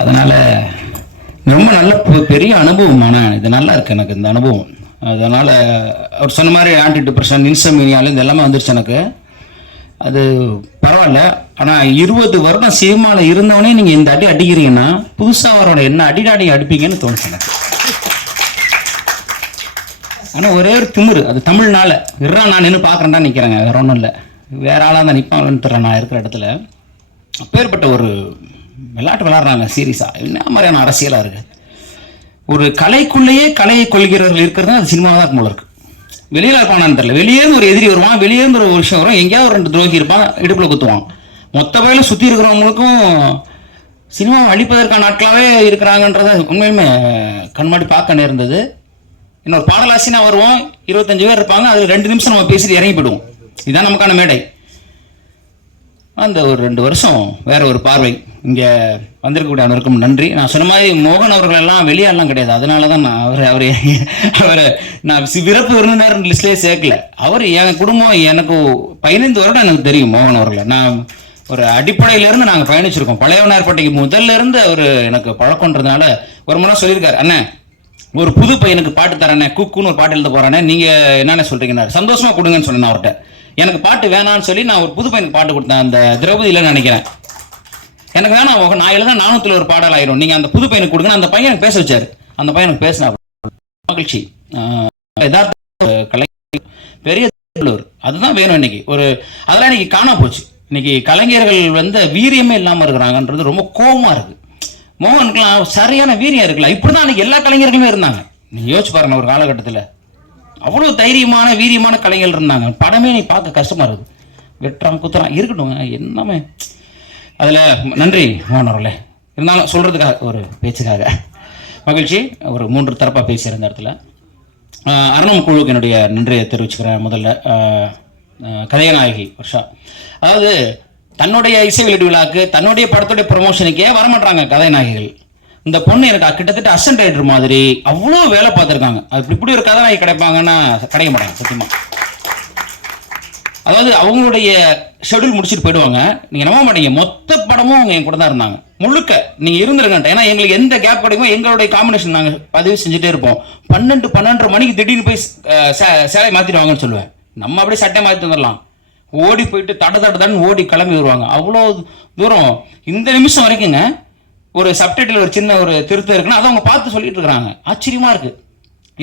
அதனால் ரொம்ப நல்ல பெரிய அனுபவம் ஆனால் இது நல்லா இருக்குது எனக்கு இந்த அனுபவம். அதனால் அவர் சொன்ன மாதிரி ஆன்டி டிப்ரெஷன் இன்சமினியால் இது எல்லாமே வந்துருச்சு எனக்கு. அது பரவாயில்ல. ஆனால் இருபது வருடம் சினிமாவில் இருந்தவனே நீங்கள் இந்த அடி அடிக்கிறீங்கன்னா புதுசாக அவரோட என்ன அடிடாடி அடிப்பீங்கன்னு தோணுச்சு எனக்கு. ஆனால் ஒரே ஒரு திமிரு அது தமிழ்னால இருறா நான் நின்று பார்க்குறேன்டா நிற்கிறேங்க வேற ஒன்றும் இல்லை. வேற ஆளாக தான் நிற்பாங்கன்னு நான் இருக்கிற இடத்துல. அப்பேற்பட்ட ஒரு விளையாட்டு விளாட்றாங்க சீரியஸாக என்ன மாதிரியான அரசியலாக இருக்குது ஒரு கலைக்குள்ளேயே கலையை கொள்கிறவர்கள் இருக்கிறது அது சினிமாவாக தான் போல இருக்குது வெளியில் இருப்பானான்னு தெரியல. வெளியேருந்து ஒரு எதிரி வருவான் வெளியேருந்து ஒரு விஷயம் வரும் எங்கேயாவது ஒரு ரெண்டு துரோகி இருப்பான் இடுப்பில் குத்துவான். மொத்த வகையில் சுற்றி இருக்கிறவங்களுக்கும் சினிமாவை அழிப்பதற்கான நாட்களாகவே இருக்கிறாங்கன்றத உண்மையுமே கண்மாடி பார்க்க நேர்ந்தது. இன்னொரு பாடலாசினா வருவோம் இருபத்தஞ்சு பேர் இருப்பாங்க அது ரெண்டு நிமிஷம் நம்ம பேசிட்டு இறங்கி போயிடுவோம். இதுதான் நமக்கான மேடை. அந்த ஒரு ரெண்டு வருஷம் வேற ஒரு பார்வை. இங்கே வந்திருக்கக்கூடிய அனைவருக்கும் நன்றி. நான் சொன்ன மாதிரி மோகன் அவர்கள் எல்லாம் வெளியாலாம் கிடையாது. அதனால தான் நான் அவர் அவர் அவரை நான் சி- விருப்ப விருந்தினர் லிஸ்ட்லேயே சேர்க்கல. அவர் என் குடும்பம் எனக்கு பதினைந்து வருடம் எனக்கு தெரியும் மோகன் அவர்களை. நான் ஒரு அடிப்படையிலேருந்து நாங்கள் பயணிச்சிருக்கோம். பழையவனார்பேட்டைக்கு முதல்ல இருந்து அவர் எனக்கு பழக்கன்றதுனால ஒரு முறை சொல்லியிருக்காரு அண்ணே ஒரு புது பையனுக்கு பாட்டு தரேனே குக்குன்னு ஒரு பாட்டு எழுத போகிறேன்னே நீங்கள் என்னென்ன சொல்றீங்கன்னா சந்தோஷமாக கொடுங்கன்னு சொன்னேன் அவர்கிட்ட. எனக்கு பாட்டு வேணாம்னு சொல்லி நான் ஒரு புது பையனுக்கு பாட்டு கொடுத்தேன். அந்த திரௌபதியில் நினைக்கிறேன். எனக்கு வேணாம் நான் எழுத நானூத்துல ஒரு பாடல் ஆயிரும். நீங்க அந்த புது பையனுக்கு கொடுங்க அந்த பையன் எனக்கு பேச வச்சாரு. அந்த பையனுக்கு பேசினா மகிழ்ச்சி. யதார்த்த கலை பெரிய அதுதான் வேணும் இன்னைக்கு. ஒரு அதெல்லாம் இன்னைக்கு காணாம போச்சு. இன்னைக்கு கலைஞர்கள் வந்து வீரியமே இல்லாமல் இருக்கிறாங்கன்றது ரொம்ப கோவமா இருக்கு. மோகனுக்குலாம் சரியான வீரியம் இருக்குல்ல. இப்படிதான் அன்னைக்கு எல்லா கலைஞர்களுமே இருந்தாங்க. நீங்கள் யோசிச்சு பாருங்க ஒரு காலகட்டத்தில். அவ்வளோ தைரியமான வீரியமான கலைஞர்கள் இருந்தாங்க. படமே நீ பார்க்க கஷ்டமா இருக்குது வெட்டுறான் குத்துறான் இருக்கட்டும். என்னமே. அதில் நன்றி மோகன் இருந்தாலும் சொல்கிறதுக்காக ஒரு பேச்சுக்காக. மகிழ்ச்சி. ஒரு மூன்று தரப்பாக பேசியிருந்த இந்த இடத்துல. ஆஹ் அருணம் குழுவுக்கு என்னுடைய நன்றியை தெரிவிச்சுக்கிறேன் முதல்ல. ஆஹ் கதைநாயகி வருஷா. அதாவது தன்னுடைய இசை வெளியீடு விழாக்கு தன்னுடைய படத்துடைய ப்ரொமோஷனுக்கே வரமாட்டாங்க கதைநாயகிகள் இந்த பொண்ணு எனக்கு கிட்டத்தட்ட அசன்ட் ரைடர் மாதிரி. அவ்வளோ வேலை பார்த்துருக்காங்க. அது இப்படி ஒரு கதாநாயகி கிடைப்பாங்கன்னா கிடைக்க மாட்டாங்க சத்தியமா. அதாவது அவங்களுடைய ஷெட்யூல் முடிச்சுட்டு போயிடுவாங்க. நீங்க நம்ப மாட்டீங்க. மொத்த படமும் அவங்க என் கூட தான் இருந்தாங்க. முழுக்க. நீங்க இருந்துருங்க ஏன்னா எங்களுக்கு எந்த கேப் கிடைக்குமோ எங்களுடைய காம்பினேஷன் நாங்க பதிவு செஞ்சுட்டே இருப்போம். பன்னெண்டு பன்னெண்டரை மணிக்கு திடீர்னு போய் சேலை மாத்திடுவாங்கன்னு சொல்லுவேன். நம்ம அப்படியே சட்டை மாத்தி வந்துடலாம் ஓடி போயிட்டு தட தட தடன்னு ஓடி கிளம்பி வருவாங்க. அவ்வளோ தூரம். இந்த நிமிஷம் வரைக்குங்க ஒரு சப்டைட்டில் ஒரு சின்ன ஒரு திருத்தம் இருக்குன்னா அதை அவங்க பார்த்து சொல்லிட்டு இருக்காங்க ஆச்சரியமா இருக்கு.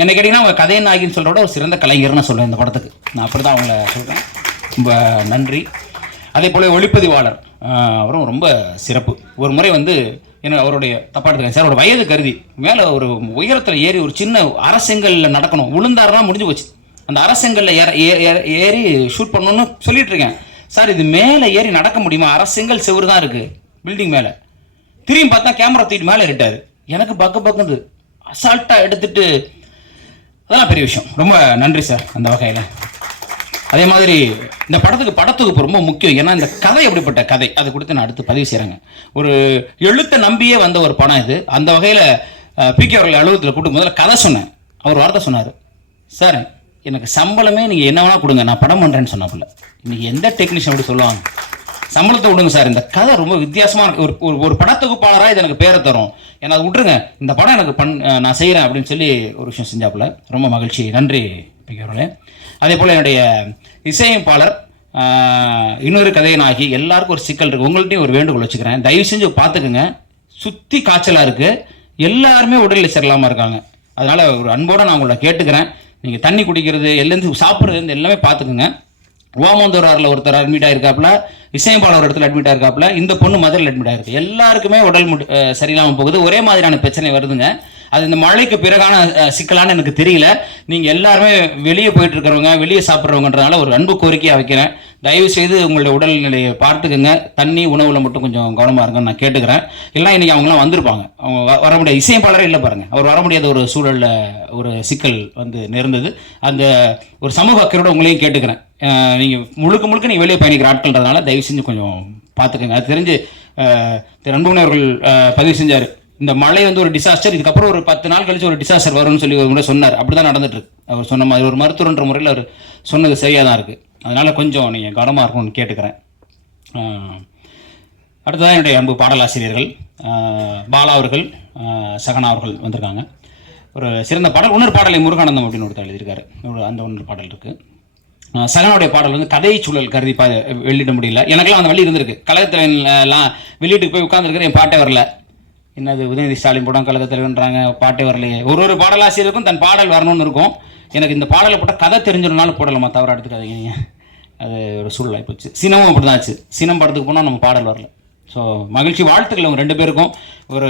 என்ன கேட்டீங்கன்னா அவங்க கதை நாயகின்னு சொல்றத ஒரு சிறந்த கலைஞர்னு சொல்லுவேன் இந்த படத்துக்கு. நான் அப்படி தான் அவங்கள சொல்கிறேன் ரொம்ப நன்றி. அதே போல் ஒளிப்பதிவாளர் அவரும் ரொம்ப சிறப்பு. ஒரு முறை வந்து என்ன அவருடைய தப்பா எடுத்துக்கேன் சார் அவரோட வயது கருதி மேலே ஒரு உயரத்தில் ஏறி ஒரு சின்ன அரசெங்கல்ல நடக்கணும். உளுந்தாரெல்லாம் முடிஞ்சு போச்சு. அந்த அரசெங்கல்ல ஏற ஏறி ஷூட் பண்ணணும்னு சொல்லிட்டு இருக்கேன். சார் இது மேலே ஏறி நடக்க முடியுமா? அரசெங்கல் செவ்வறு தான் இருக்குது பில்டிங் மேலே. திரும்பி பார்த்தா கேமரா தூக்கிட்டு மேலே ஏறிட்டாரு. எனக்கு பக்க பக்குது அசால்ட்டாக எடுத்துட்டு அதெல்லாம் பெரிய விஷயம். ரொம்ப நன்றி சார் அந்த வகையில். அதே மாதிரி இந்த படத்துக்கு படத்துக்கு ரொம்ப முக்கியம். ஏன்னா இந்த கதை எப்படிப்பட்ட கதை? அது கொடுத்து நான் அடுத்து பதிவு செய்கிறேங்க ஒரு எழுத்தை நம்பியே வந்த ஒரு படம் இது. அந்த வகையில் பிகே அவர்கள் அலுவலகத்தில் கூட்டு முதல்ல கதை சொன்னேன். அவர் வார்த்தை சொன்னார். சார் எனக்கு சம்பளமே நீங்கள் என்ன வேணால் கொடுங்க. நான் படம் பண்ணுறேன்னு சொன்னாப்புல. இன்னைக்கு எந்த டெக்னீஷியன் அப்படி சொல்லுவாங்க? சம்பளத்தை விடுங்க சார். இந்த கதை ரொம்ப வித்தியாசமா ஒரு ஒரு ஒரு படத்தொகுப்பாளராக இது எனக்கு பேரை தரும். ஏன்னா அதை விட்டுருங்க. இந்த படம் எனக்கு பண் நான் செய்கிறேன் அப்படின்னு சொல்லி ஒரு விஷயம் செஞ்சாப்புல. ரொம்ப மகிழ்ச்சி. நன்றி பிகே அவர்களே அதே போல் என்னுடைய இசையமைப்பாளர் ஆஹ், இன்னொரு கதையனாகி எல்லாருக்கும் ஒரு சிக்கல் இருக்குது உங்கள்ட்டையும் ஒரு வேண்டுகோள் வச்சுக்கிறேன். தயவு செஞ்சு பார்த்துக்குங்க. சுற்றி காய்ச்சலாக இருக்குது எல்லாருமே உடல்நிலை சரியில்லாமல் இருக்காங்க. அதனால் ஒரு அன்போடு நான் உங்களை கேட்டுக்கிறேன். நீங்கள் தண்ணி குடிக்கிறது எல்லேருந்து சாப்பிட்றது எல்லாமே பார்த்துக்குங்க. ஓமந்தூராரில் ஒருத்தர் அட்மிட் ஆயிருக்காப்புல இசையம்பாளர் ஒரு இடத்துல அட்மிட் ஆயிருக்காப்புல இந்த பொண்ணு மதுரையில் அட்மிட் ஆயிருக்கு. எல்லாருக்குமே உடல் முடி சரியில்லாமல் போகுது. ஒரே மாதிரியான பிரச்சனை வருதுங்க. அது இந்த மழைக்கு பிறகான சிக்கலான்னு சிக்கலான எனக்கு தெரியல. நீங்கள் எல்லாருமே வெளியே போயிட்டு இருக்கிறவங்க வெளியே சாப்பிட்றவங்கன்றதுனால ஒரு அன்பு கோரிக்கையாக வைக்கிறேன். தயவு செய்து உங்களுடைய உடல்நிலையை பார்த்துக்குங்க. தண்ணி உணவில் மட்டும் கொஞ்சம் கவனமாக இருங்கன்னு நான் கேட்டுக்கிறேன். எல்லாம் இன்னைக்கு அவங்களாம் வந்திருப்பாங்க. அவங்க வர முடியாது. இசையமைப்பாளரே இல்லை பாருங்கள் அவர் வர முடியாத ஒரு சூழலில் ஒரு சிக்கல் வந்து நேர்ந்தது. அந்த ஒரு சமூக அக்கறையோட உங்களையும் கேட்டுக்கிறேன். நீங்கள் முழுக்க முழுக்க நீங்கள் வெளியே பயணிக்கிற ஆட்கள்ன்றதுனால தயவு செஞ்சு கொஞ்சம் பார்த்துக்கோங்க அது தெரிஞ்சு திரு அன்புமணி அவர்கள் பதிவு செஞ்சார். இந்த மழை வந்து ஒரு டிசாஸ்டர் இதுக்கப்புறம் ஒரு பத்து நாள் கழிச்சு ஒரு டிசாஸ்டர் வரும்னு சொல்லி ஒரு முறை சொன்னார். அப்படி தான் நடந்துட்டுருக்கு அவர் சொன்ன மாதிரி ஒரு மருத்துவன்ற முறையில் அவர் சொன்னது சரியாக தான் இருக்குது அதனால் கொஞ்சம் நீங்கள் கவனமாக இருக்கும்னு கேட்டுக்கிறேன். அடுத்ததாக என்னுடைய அன்பு பாடலாசிரியர்கள் பாலா அவர்கள் சகனா அவர்கள் வந்திருக்காங்க. ஒரு சிறந்த பாடல் இன்னொரு பாடலை முருகானந்தம் அப்படின்னு ஒருத்தர் எழுதியிருக்காரு. அந்த ஒன்று பாடல் இருக்குது சகனுடைய பாடல் வந்து கதை சூழல் கருதி பா வெளியிட முடியல. எனக்கெல்லாம் அந்த வழி இருந்திருக்கு. கழகத்தில் எல்லாம் வெளியீட்டுக்கு போய் உட்காந்துருக்கிறேன் என் பாட்டே வரல. என்னது உதயநிதி ஸ்டாலின் படம் கழகத்தில்ன்றாங்க பாட்டே வரலையே. ஒரு ஒரு பாடலாசிரியருக்கும் தன் பாடல் வரணும்னு இருக்கும். எனக்கு இந்த பாடலை போட்டால் கதை தெரிஞ்சிடனாலும் போடலாமா? தவற எடுத்துக்காதீங்க நீங்கள் அது ஒரு சூழ்நிலை போச்சு சினமும் அப்படி தான் ஆச்சு. சினம் படத்துக்கு போனால் நம்ம பாடல் வரல. ஸோ மகிழ்ச்சி வாழ்த்துக்கள் அவங்க ரெண்டு பேருக்கும். ஒரு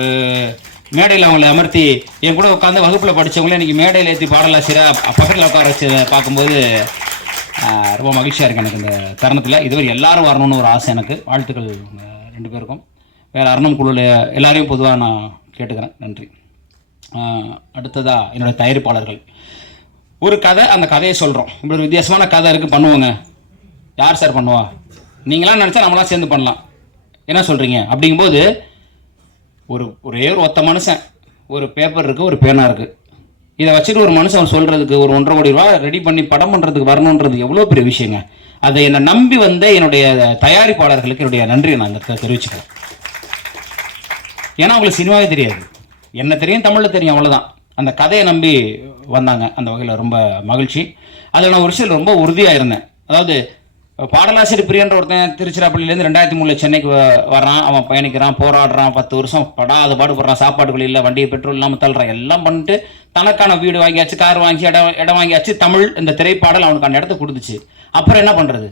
மேடையில் அவங்களை அமர்த்தி என் கூட உட்காந்து வகுப்பில் படித்தவங்களே இன்றைக்கி மேடையில் ஏற்றி பாடலாசிரியர் பக்கத்தில் உட்கார வச்சு பார்க்கும்போது ரொம்ப மகிழ்ச்சியாக இருக்குது எனக்கு இந்த தருணத்தில். இதுவரை எல்லாரும் வரணும்னு ஒரு ஆசை எனக்கு. வாழ்த்துக்கள் ரெண்டு பேருக்கும். வேறு அருணம் குழுவில் எல்லாரையும் பொதுவாக நான் கேட்டுக்கிறேன். நன்றி. அடுத்ததாக என்னோடய என்னோட தயாரிப்பாளர்கள். ஒரு கதை அந்த கதையை சொல்கிறோம் இப்படி ஒரு வித்தியாசமான கதை இருக்குது பண்ணுவோங்க. யார் சார் பண்ணுவா? நீங்களாம் நினச்சா நம்மளாம் சேர்ந்து பண்ணலாம். என்ன சொல்கிறீங்க அப்படிங்கும்போது ஒரு ஒரே ஒரு ஒத்த மனுஷன். ஒரு பேப்பர் இருக்குது ஒரு பேனா இருக்குது இதை வச்சுட்டு ஒரு மனுஷன் சொல்கிறதுக்கு ஒரு ஒன்றரை கோடி ரூபா ரெடி பண்ணி படம் பண்ணுறதுக்கு வரணுன்றது எவ்வளோ பெரிய விஷயங்க. அதை என்னை நம்பி வந்த என்னுடைய தயாரிப்பாளர்களுக்கு என்னுடைய நன்றியை நான் அந்த தெரிவிச்சுக்கிறேன். ஏன்னா அவங்களுக்கு சினிமாவே தெரியாது. என்ன தெரியும் தமிழில் தெரியும் அவ்வளோதான் அந்த கதையை நம்பி வந்தாங்க. அந்த வகையில் ரொம்ப மகிழ்ச்சி. அதில் நான் ஒரு சில ரொம்ப உறுதியாக இருந்தேன். அதாவது பாடலாசிரியர் பிரியன்ற ஒருத்தன் திருச்சிராப்பள்ளியிலேருந்து ரெண்டாயிரத்தி மூணில் சென்னைக்கு வரான் அவன் பயணிக்கிறான் போராடுறான். பத்து வருஷம் படாத பாடுபடுறான். சாப்பாடு இல்லை வண்டியை பெட்ரோல் இல்லாமல் தள்ளுறான். எல்லாம் பண்ணிட்டு தனக்கான வீடு வாங்கியாச்சு கார் வாங்கி இடம் இடம் வாங்கியாச்சு. தமிழ் இந்த திரைப்பாடல் அவனுக்கான இடத்த கொடுத்துச்சு. அப்புறம் என்ன பண்ணுறது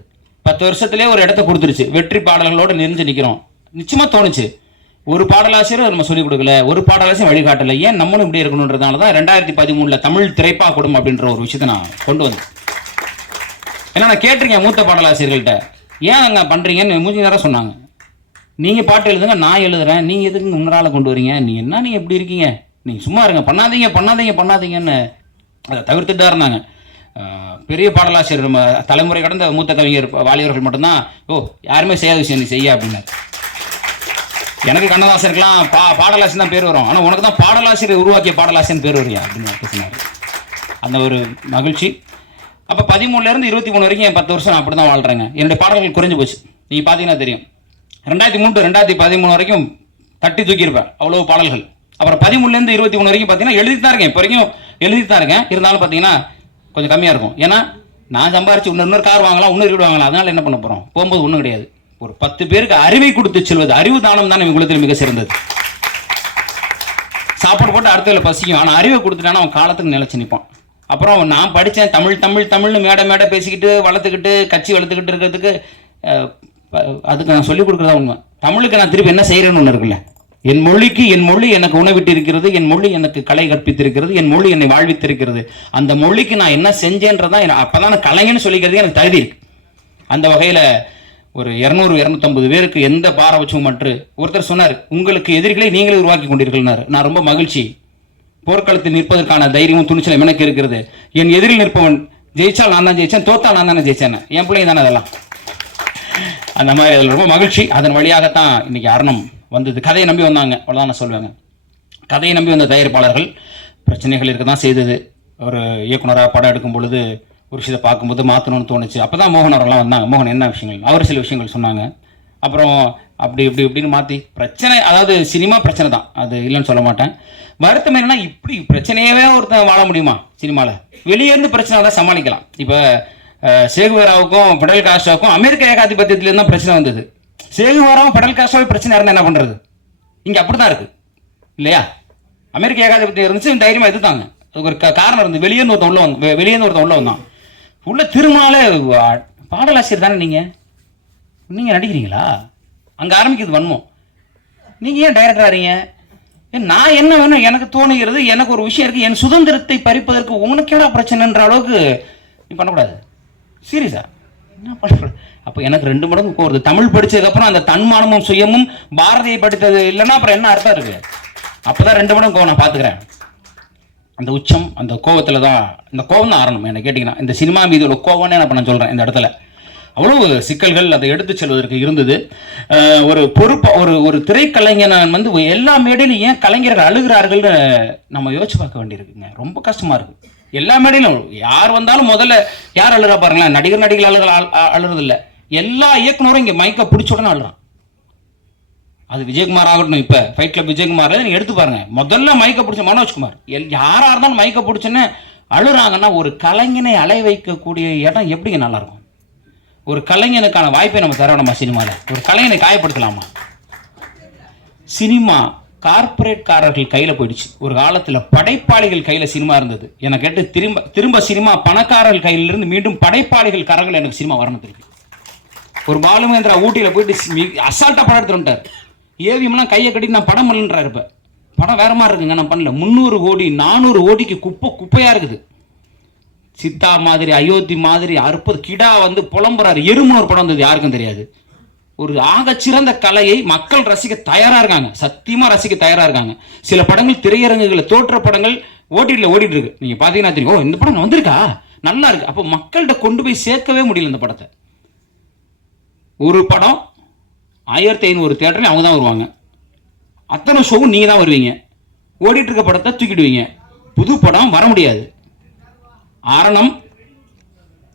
பத்து வருஷத்துலேயே ஒரு இடத்த கொடுத்துருச்சு. வெற்றி பாடல்களோடு நெறிஞ்சு நிற்கிறோம் நிச்சயமாக தோணுச்சு. ஒரு பாடலாசிரியர் நம்ம சொல்லிக் கொடுக்கல. ஒரு பாடலாசிரியர் வழிகாட்டலை. ஏன் நம்மளும் இப்படி இருக்கணுன்றதுனால தான் ரெண்டாயிரத்தி பதிமூணில் தமிழ் திரைப்பா குடும்பம் அப்படின்ற ஒரு விஷயத்தை நான் கொண்டு வந்தேன். ஏன்னா நான் கேட்டிருக்கேன் மூத்த பாடலாசிரியர்கள்ட்ட. ஏன் அங்கே பண்ணுறீங்கன்னு மூஞ்சி நேரம் சொன்னாங்க. நீங்கள் பாட்டு எழுதுங்க நான் எழுதுறேன். நீங்கள் எதுக்கு உங்களால் கொண்டு வரீங்க? நீ என்ன நீங்கள் எப்படி இருக்கீங்க? நீங்கள் சும்மா இருங்க பண்ணாதீங்க பண்ணாதீங்க பண்ணாதீங்கன்னு அதை தவிர்த்துட்டு தான் இருந்தாங்க பெரிய பாடலாசிரியர் நம்ம தலைமுறை கடந்த மூத்த கவிஞர் வாலிபர்கள் மட்டும்தான் ஓ யாருமே செய்யாத விஷயம் நீ செய்ய அப்படின்னாரு. எனக்கு கண்ணதாசருக்கெல்லாம் பா பாடலாசிரியர் தான் பேர் வரும். ஆனால் உனக்கு தான் பாடலாசிரியர் உருவாக்கிய பாடலாசிரியர் பேர் வரியா அப்படின்னு பேசினார் அந்த ஒரு மகிழ்ச்சி. அப்போ பதிமூணுலேருந்து இருபத்தி மூணு வரைக்கும் என் பத்து வருஷம் நான் அப்படி தான் வாழ்கிறேங்க என்னுடைய பாடல்கள் குறைஞ்சு போச்சு. நீங்கள் பார்த்தீங்கன்னா தெரியும். ரெண்டாயிரத்தி மூணு டு ரெண்டாயிரத்தி பதிமூணு வரைக்கும் தட்டி தூக்கியிருப்பேன். அவ்வளோ பாடல்கள். அப்புறம் பதிமூணுலேருந்து இருபத்தி மூணு வரைக்கும் பார்த்தீங்கன்னா எழுதி தான் இருக்கேன். இப்போ வரைக்கும் எழுதி தான் இருக்கேன். இருந்தாலும் பார்த்தீங்கன்னா கொஞ்சம் கம்மியாக இருக்கும். ஏன்னா நான் சம்பாரிச்சு இன்னொரு இன்னொரு கார் வாங்கலாம் இன்னொரு வீடு வாங்கலாம். அதனால் என்ன பண்ண போகிறோம் போகும்போது ஒன்றும் கிடையாது. ஒரு பத்து பேருக்கு அறிவை கொடுத்து செல்வது அறிவு தானம் தான் குலத்தில் மிக சிறந்தது. சாப்பாடு போட்டு அடுத்த பசிக்கும். ஆனால் அறிவை கொடுத்துட்டானா அவன் காலத்துக்கு நிலச்சி நிற்பான் அப்புறம் நான் படித்தேன் தமிழ் தமிழ் தமிழ்னு மேடை மேடை பேசிக்கிட்டு வளர்த்துக்கிட்டு கட்சி வளர்த்துக்கிட்டு இருக்கிறதுக்கு அதுக்கு நான் சொல்லிக் கொடுக்குறதா உண்மை. தமிழுக்கு நான் திருப்பி என்ன செய்கிறேன்னு ஒன்று இருக்குல்ல. என் மொழிக்கு என் மொழி எனக்கு உணவிட்டு இருக்கிறது என் மொழி எனக்கு கலை கற்பித்திருக்கிறது என் மொழி என்னை வாழ்வித்திருக்கிறது. அந்த மொழிக்கு நான் என்ன செஞ்சேன்றதான் அப்போ தான் நான் கலைஞன்னு சொல்லிக்கிறதுக்கு எனக்கு தகுதி இருக்கு. அந்த வகையில் ஒரு இரநூறு இரநூத்தம்பது பேருக்கு எந்த பாரபட்சமும் மற்று. ஒருத்தர் சொன்னார் உங்களுக்கு எதிரிகளை நீங்களே உருவாக்கி கொண்டீர்கள்னாரு. நான் ரொம்ப மகிழ்ச்சி. போர்க்களத்தில் நிற்பதற்கான தைரியமும் துணிச்சலும் எனக்கு இருக்கிறது. என் எதிரில் நிற்பவன் ஜெயிச்சால் நான் தான் ஜெயிச்சேன் தோத்தால் நான் தானே ஜெயிச்சேன் என் பிள்ளைங்க தானே அதெல்லாம்? அந்த மாதிரி அதில் ரொம்ப மகிழ்ச்சி. அதன் வழியாகத்தான் இன்றைக்கி அரணம் வந்தது. கதையை நம்பி வந்தாங்க. அவ்வளோதான் நான் சொல்லுவேங்க. கதையை நம்பி வந்த தயாரிப்பாளர்கள் பிரச்சனைகள் இருக்க தான் செய்தது. ஒரு இயக்குனராக படம் எடுக்கும் பொழுது ஒரு விஷயத்தை பார்க்கும்போது மாற்றணும்னு தோணுச்சு. அப்போ தான் மோகன் அவரெல்லாம் வந்தாங்க. மோகன் என்ன விஷயங்கள்? அவர் சில விஷயங்கள் சொன்னாங்க. அப்புறம் அப்படி இப்படி இப்படின்னு மாற்றி பிரச்சனை அதாவது சினிமா பிரச்சனை தான். அது இல்லைன்னு சொல்ல மாட்டேன். வருத்தம் என்னன்னா இப்படி பிரச்சனையவே ஒருத்தன் வாழ முடியுமா சினிமாவில் வெளியேருந்து பிரச்சனை தான் சமாளிக்கலாம். இப்போ சேகுவேராவுக்கும் பெடல் காஸ்டாவுக்கும் அமெரிக்க ஏகாதிபத்தியத்துலேருந்து தான் பிரச்சனை வந்தது. சேகுவேராவும் பெடல் காஸ்டாவும் பிரச்சனை இருந்தால் என்ன பண்ணுறது இங்கே அப்படி தான் இருக்குது இல்லையா? அமெரிக்க ஏகாதிபத்தியம் இருந்துச்சு தைரியமாக எதிர்த்தாங்க. அதுக்கு ஒரு க காரணம் இருந்து வெளியேருந்து ஒருத்தன் உள்ள வந்து வெளியேருந்து ஒருத்தன் உள்ள வந்தான். உள்ள திருமாலே பாடலாசிரியர் தானே நீங்கள் நீங்கள் நடிக்கிறீங்களா? அங்கே ஆரம்பிக்குது வன்மம். நீங்கள் ஏன் டைரக்டர் ஆறீங்க ஏன் நான் என்ன வேணும் எனக்கு தோணுகிறது எனக்கு ஒரு விஷயம் இருக்குது என் சுதந்திரத்தை பறிப்பதற்கு உனக்கு என்ன பிரச்சனைன்ற அளவுக்கு நீ பண்ணக்கூடாது. சீரியஸா என்ன பண்ணுறது அப்போ எனக்கு ரெண்டு மடங்கு போகிறது தமிழ் படித்ததுக்கப்புறம் அந்த தன்மானமும் சுயமும் பாரதியை படித்தது இல்லைன்னா அப்புறம் என்ன அர்த்தம் இருக்குது அப்போ தான் ரெண்டு மடங்கு கோவம் நான் பார்த்துக்கிறேன். அந்த உச்சம் அந்த கோவத்தில் தான் இந்த கோவம் தான் ஆரணும் என்ன கேட்டிங்கன்னா இந்த சினிமா மீது உள்ள கோவம்னே நான் இப்ப நான் சொல்கிறேன் இந்த இடத்துல. அவ்வளவு சிக்கல்கள் அதை எடுத்து செல்வதற்கு இருந்தது. ஒரு பொறுப்பு ஒரு ஒரு திரைக்கலைஞன் வந்து எல்லா மேடையிலும் ஏன் கலைஞர்கள் அழுகிறார்கள்னு நம்ம யோசிச்சு பார்க்க வேண்டியிருக்குங்க. ரொம்ப கஷ்டமா இருக்கு. எல்லா மேடையிலும் யார் வந்தாலும் முதல்ல யார் அழுறா பாருங்களேன். நடிகர் நடிகர் அழுகிற அழுறது இல்லை எல்லா இயக்குனரும் இங்கே மைக்கை பிடிச்ச உடனே அழுறான். அது விஜயகுமார் ஆகட்டும் இப்போ ஃபைட் கிளப் விஜயகுமார் நீங்கள் எடுத்து பாருங்க. முதல்ல மைக்கை பிடிச்ச மனோஜ்குமார் எல் யாராக இருந்தாலும் மைக்கை பிடிச்சோன்னு அழுறாங்கன்னா ஒரு கலைஞனை அலை வைக்கக்கூடிய இடம் எப்படிங்க நல்லாயிருக்கும் ஒரு கலைஞனுக்கான வாய்ப்பை நம்ம தரணுமா சினிமாவில் ஒரு கலைஞனை காயப்படுத்தலாமா? சினிமா கார்ப்பரேட்காரர்கள் கையில் போயிடுச்சு. ஒரு காலத்தில் படைப்பாளிகள் கையில் சினிமா இருந்தது. என்னை கேட்டு திரும்ப திரும்ப சினிமா பணக்காரர்கள் கையிலிருந்து மீண்டும் படைப்பாளிகள் கரங்கள் எனக்கு சினிமா வரணும் திருப்பி ஒரு பாலுமேந்திரா ஊட்டியில் போயிட்டு அசால்ட்டாக படம் எடுத்துட்டார் வந்துட்டார். ஏவிஎம்லாம் கையை கட்டி நான் படம் பண்ணலன்றார் இப்போ. படம் வேற மாதிரி இருக்குங்க நான் பண்ணல. முந்நூறு கோடி நானூறு கோடிக்கு குப்பை குப்பையாக இருக்குது. சித்தா மாதிரி அயோத்தி மாதிரி அற்புத கிடா வந்து புலம்புறாரு. எருமுன்னு ஒரு படம் வந்தது யாருக்கும் தெரியாது. ஒரு ஆகச்சிறந்த கலையை மக்கள் ரசிக்க தயாராக இருக்காங்க. சத்தியமாக ரசிக்க தயாராக இருக்காங்க. சில படங்கள் திரையரங்குகளில் தோற்ற படங்கள் ஓடிடியில் ஓடிட்டு இருக்கு நீங்கள் பார்த்தீங்கன்னா தெரியும் ஓ இந்த படம் வந்திருக்கா? நல்லா இருக்கு. அப்போ மக்கள்கிட்ட கொண்டு போய் சேர்க்கவே முடியல இந்த படத்தை. ஒரு படம் ஆயிரத்தி ஐநூறு தேட்டர்லையும் அவங்க தான் வருவாங்க. அத்தனை ஷோவும் நீங்கள் தான் வருவீங்க. ஓடிட்டு இருக்க படத்தை தூக்கிடுவீங்க. புது படம் வர முடியாது. அரணம்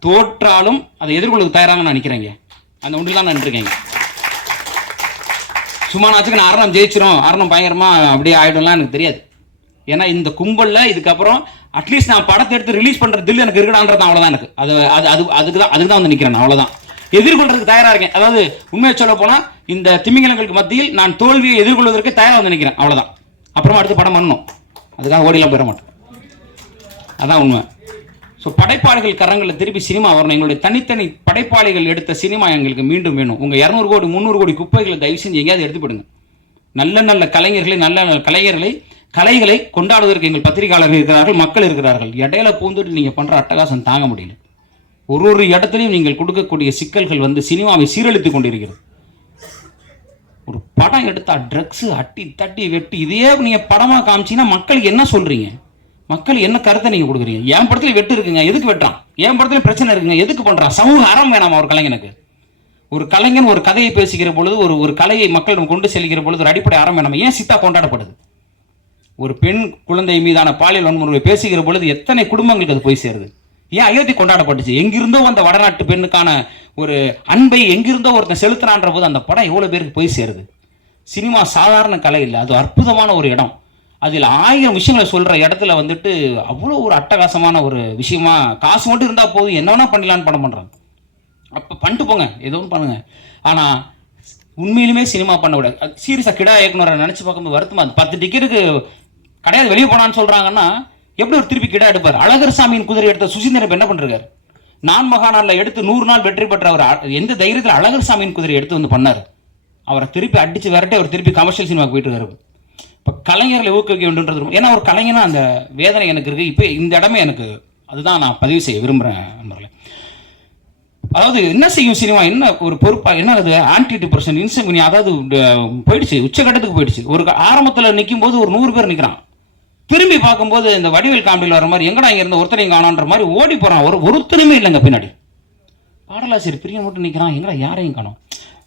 தோற்றாலும் அதை எதிர்கொள்ள தயாராக நான் நினைக்கிறேங்க அந்த ஒன்றில் தான் நான் நின்றுருக்கேங்க. சும்மா நாச்சுக்கு நான் அரணம் ஜெயிச்சிரும் அரணம் பயங்கரமா அப்படியே ஆகிடும்லாம் எனக்கு தெரியாது. ஏன்னா இந்த கும்பலில் இதுக்கப்புறம் அட்லீஸ்ட் நான் படத்தை எடுத்து ரிலீஸ் பண்ணுற தில் எனக்கு இருக்கடான்றது அவ்வளோதான் எனக்கு. அது அது அது அதுக்கு தான் அதுக்கு தான் வந்து நிற்கிறேன் அவ்வளோதான் எதிர்கொள்றதுக்கு தயாராக இருக்கேன். அதாவது உண்மையை சொல்ல போனால் இந்த திமிங்கலங்களுக்கு மத்தியில் நான் தோல்வியை எதிர்கொள்வதற்கு தயாராக வந்து நிற்கிறேன் அவ்வளோதான் அப்புறமா அடுத்து படம் பண்ணணும். அதுக்காக ஓடிலாம் போயிட மாட்டேன். அதான் உண்மை. ஸோ படைப்பாளிகள் கரங்களில் திருப்பி சினிமா வரணும். எங்களுடைய தனித்தனி படைப்பாளிகள் எடுத்த சினிமா எங்களுக்கு மீண்டும் வேணும். உங்கள் இரநூறு கோடி முந்நூறு கோடி குப்பைகளை தயவு செஞ்சு எங்கேயாவது எடுத்துப்படுங்க நல்ல நல்ல கலைஞர்களை நல்ல நல்ல கலைஞர்களை கலைகளை கொண்டாடுவதற்கு எங்கள் பத்திரிகையாளர்கள் இருக்கிறார்கள் மக்கள் இருக்கிறார்கள். இடையில பூந்துட்டு நீங்கள் பண்ணுற அட்டகாசம் தாங்க முடியல. ஒரு ஒரு இடத்துலையும் நீங்கள் கொடுக்கக்கூடிய சிக்கல்கள் வந்து சினிமாவை சீரழித்து கொண்டிருக்கிறது. ஒரு படம் எடுத்தால் ட்ரக்ஸு அட்டி தட்டி வெட்டி இதையே நீங்கள் படமாக காமிச்சிங்கன்னா மக்களுக்கு என்ன சொல்கிறீங்க மக்கள் என்ன கருத்தை நீங்கள் கொடுக்குறீங்க? என் படத்துல வெட்டு இருக்குங்க. எதுக்கு வெட்டுறான்? என் படத்துல பிரச்சனை இருக்குங்க. எதுக்கு பண்ணுறான் சமூக அறம் வேணாமா ஒரு கலைஞனுக்கு. ஒரு கலைஞன் ஒரு கதையை பேசுகிற பொழுது ஒரு ஒரு கலையை மக்களிடம் கொண்டு செல்கிற பொழுது ஒரு அடிப்படை அறம் வேணாமா. ஏன் சித்தா கொண்டாடப்படுது? ஒரு பெண் குழந்தை மீதான பாலியல் வன்முறை பேசுகிற பொழுது எத்தனை குடும்பங்களுக்கு அது போய் சேருது? ஏன் அயோத்தி கொண்டாடப்பட்டுச்சு? எங்கிருந்தோ அந்த வடநாட்டு பெண்ணுக்கான ஒரு அன்பை எங்கிருந்தோ ஒருத்தன் செலுத்தினான்ற போது அந்த படம் எவ்வளோ பேருக்கு போய் சேருது? சினிமா சாதாரண கலை இல்லை. அது அற்புதமான ஒரு இடம். அதில் ஆயிரம் விஷயங்களை சொல்கிற இடத்துல வந்துட்டு அவ்வளோ ஒரு அட்டகாசமான ஒரு விஷயமா காசு மட்டும் இருந்தால் போதும் என்ன வேணால் பண்ணலான்னு படம் பண்ணுறாங்க அப்போ பண்ணிட்டு போங்க ஏதோ ஒன்று பண்ணுங்கள் ஆனால் உண்மையிலுமே சினிமா பண்ண சீரியஸாக கிடா இயக்குனரை நினச்சி பார்க்கும்போது வருத்தமா அது பத்து டிக்கெட்டுக்கு கிடையாது வெளியே போனான்னு சொல்கிறாங்கன்னா எப்படி ஒரு திருப்பி கிடா எடுப்பார்? அழகர் சாமியின் குதிரை எடுத்த சுசீந்திரன் என்ன பண்ணிருக்காரு? நான் மகாநாளில் எடுத்து நூறு நாள் வெற்றி பெற்ற அவர் அ- எந்த தைரியத்தில் அழகர் சாமியின் குதிரை எடுத்து வந்து பண்ணார்? அவரை திருப்பி அடிச்சு விரட்டி அவர் திருப்பி கமர்ஷியல் சினிமாவுக்கு போயிட்டு இருக்காரு. இப்போ கலைஞர்களை ஊக்குவிக்க வேண்டும்ன்றது ரொம்ப- ஏன்னா ஒரு கலைஞனா அந்த வேதனை எனக்கு இருக்குது இப்போ இந்த இடமே எனக்கு அதுதான் நான் பதிவு செய்ய விரும்புகிறேன் நண்பர்களே. அதாவது என்ன செய்யும் சினிமா? என்ன ஒரு பொறுப்பா என்ன அது? ஆன்டி டிப்ரெஷன் இன்சமினி அதாவது போயிடுச்சு. உச்சகட்டத்துக்கு போயிடுச்சு. ஒரு ஆரம்பத்தில் நிற்கும் போது ஒரு நூறு பேர் நிற்கிறான் திரும்பி பார்க்கும்போது இந்த வடிவேல் காமெடியில் வர மாதிரி எங்கடா இங்கே இருந்த ஒருத்தரையும் காணோன்ற மாதிரி ஓடி போகிறான் ஒரு ஒருத்தருமே இல்லைங்க பின்னாடி. பாடலாசிரியர் பிரியன் மட்டும் நிற்கிறான் எங்கடா யாரையும் காணும்?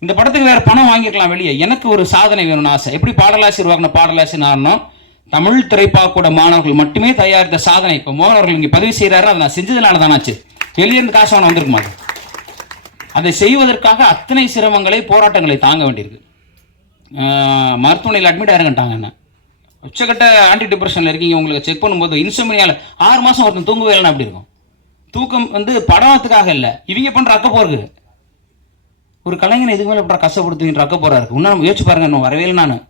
இந்த படத்துக்கு வேற பணம் வாங்கிக்கலாம் வெளியே. எனக்கு ஒரு சாதனை வேணும்னு ஆசை. எப்படி பாடலாசிரியர் வாங்கின பாடலாசிரியர் தமிழ் திரைப்பாக்கூட மாணவர்கள் மட்டுமே தயாரித்த சாதனை. இப்போ மோகன் அவர்கள் இங்கே பதிவு செய்கிறாரு அதை நான் செஞ்சதுனால தானாச்சு வெளியே இருந்து காசு வாங்க வந்திருக்குமா? அதை செய்வதற்காக அத்தனை சிரமங்களை போராட்டங்களை தாங்க வேண்டியிருக்கு. மருத்துவமனையில் அட்மிட் ஆயிருங்கட்டாங்க என்ன? உச்சக்கட்ட ஆன்டி டிப்ரெஷனில் இருக்கீங்க உங்களுக்கு செக் பண்ணும்போது இன்சோமினியால ஆறு மாதம் ஒருத்தன் தூங்கவே இல்லைன்னா அப்படி இருக்கும்? தூக்கம் வந்து படத்துக்காக இல்லை. இவங்க பண்ணுற அக்கப்போருக்கு. ஒரு கலைஞன் இதுக்கு மேலே அப்புறம் கஷ்டப்படுத்துகின்ற அக்க போகிறாரு இருக்கு இன்னும் யோசிச்சு பாருங்க இன்னும் வரவே இல்லை நான்.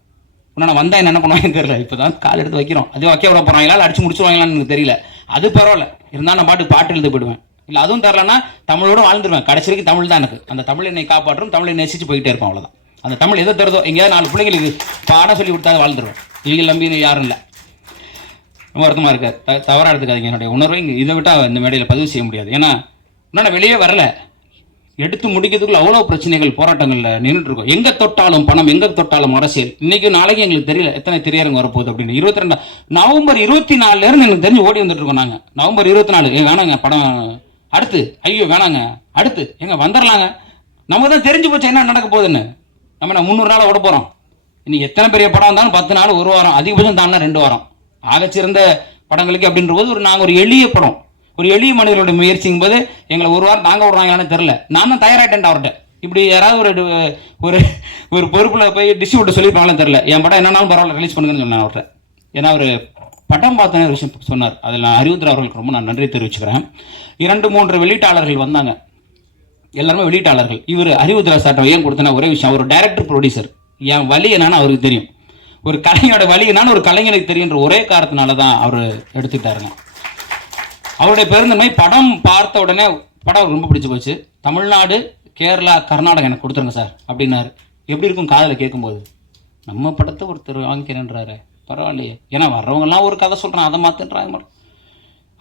இன்னும் நான் வந்தால் என்ன பண்ணுவாங்கன்னு தெரியல. இப்போ தான் கால் எடுத்து வைக்கிறோம். அது வைக்க விட போகிறாங்களா அடிச்சு முடிச்சுருவாங்களான்னு எனக்கு தெரியல. அது பரவாயில்ல. இருந்தால் நான் பாட்டு பாட்டு எழுதி போயிடுவேன். இல்லை அதுவும் தரலன்னா தமிழோட வாழ்ந்துருவேன். கடைசி வரைக்கும் தமிழ் தான் எனக்கு. அந்த தமிழ் என்னை காப்பாற்றும் தமிழை நேசிச்சு போயிட்டே இருப்பேன் அவ்வளோதான் அந்த தமிழ் எதை தருதோ எங்கேயாவது நாலு பிள்ளைங்களுக்கு பாடம் சொல்லி கொடுத்தா வாழ்ந்துருவேன். இவங்க நம்பி யாரும் இல்லை. ரொம்ப வருத்தமாக இருக்க த தவறாக எடுத்துக்காதீங்க. என்னுடைய உணர்வை இங்கே இதை விட்டால் இந்த மேடையில் பதிவு செய்ய முடியாது. ஏன்னா இன்னும் நான் வெளியே வரல. எடுத்து முடிக்கிறதுக்குள்ள அவ்வளோ பிரச்சனைகள் போராட்டங்களில் நின்றுட்டு இருக்கோம் எங்கே தொட்டாலும் பணம் எங்கே தொட்டாலும் அரசியல். இன்னைக்கு நாளைக்கு எங்களுக்கு தெரியல எத்தனை திரையரங்கு வரப்போகுது அப்படின்னு. இருபத்தி ரெண்டு நவம்பர் இருபத்தி நாலுலேருந்து எனக்கு தெரிஞ்சு ஓடி வந்துட்டு இருக்கோம் நாங்கள் நவம்பர் இருபத்தி நாலு ஏ வேணாங்க படம் அடுத்து ஐயோ வேணாங்க அடுத்து எங்க வந்துடலாங்க நம்ம தான் தெரிஞ்சு போச்சு என்ன நடக்க போகுதுன்னு. நம்ம நான் முந்நூறு நாள் ஓட போகிறோம் இன்னைக்கு எத்தனை பெரிய படம் வந்தாலும் பத்து நாள் ஒரு வாரம் அதிகபட்சம் தாண்டா ரெண்டு வாரம். ஆகச்சிறந்த படங்களுக்கு அப்படின்ற போது ஒரு நாங்கள் ஒரு எளிய படம். ஒரு எளிய மனிதர்களுடைய முயற்சிங்கும் போது எங்களை ஒரு வாரம் தாங்க விடுறாங்களான்னு தெரில நான் தான் தயாராகிட்டேன் அவர்கிட்ட. இப்படி யாராவது ஒரு ஒரு ஒரு பொறுப்பில் போய் டிஸ்ட்ரிபியூட்டர் சொல்லியிருப்பாங்களான்னு தெரில என் படம் என்னன்னாலும் பரவாயில்ல ரிலீஸ் பண்ணுங்கன்னு சொன்னேன் அவர்கிட்ட. ஏன்னா அவர் படம் பார்த்தோன்னே ஒரு விஷயம் சொன்னார். அதில் நான் அறிவுத்திர அவர்களுக்கு ரொம்ப நான் நன்றி தெரிவிச்சுக்கிறேன். இரண்டு மூன்று வெளியீட்டாளர்கள் வந்தாங்க. எல்லாருமே வெளியீட்டாளர்கள். இவர் அறிவுத்திர சார்ட்ட ஏன் கொடுத்தனா ஒரே விஷயம். அவர் டைரக்டர் ப்ரொடியூசர் என் வழி என்னன்னு அவருக்கு தெரியும். ஒரு கலைஞரோட வழி என்னன்னு ஒரு கலைஞனுக்கு தெரியுன்ற ஒரே காரணத்தினால தான் அவர் எடுத்துக்கிட்டாருங்க. அவருடைய பெருந்தன்மை படம் பார்த்த உடனே படம் ரொம்ப பிடிச்சு போச்சு. தமிழ்நாடு கேரளா கர்நாடகா எனக்கு கொடுத்துருங்க சார் அப்படின்னாரு. எப்படி இருக்கும் காதில் கேட்கும்போது? நம்ம படத்தை ஒருத்தர் வாங்கிக்கிறேன்றாரு பரவாயில்லையே. ஏன்னா வர்றவங்கலாம் ஒரு கதை சொல்கிறான் அதை மாற்றுன்றாங்க மட்டும்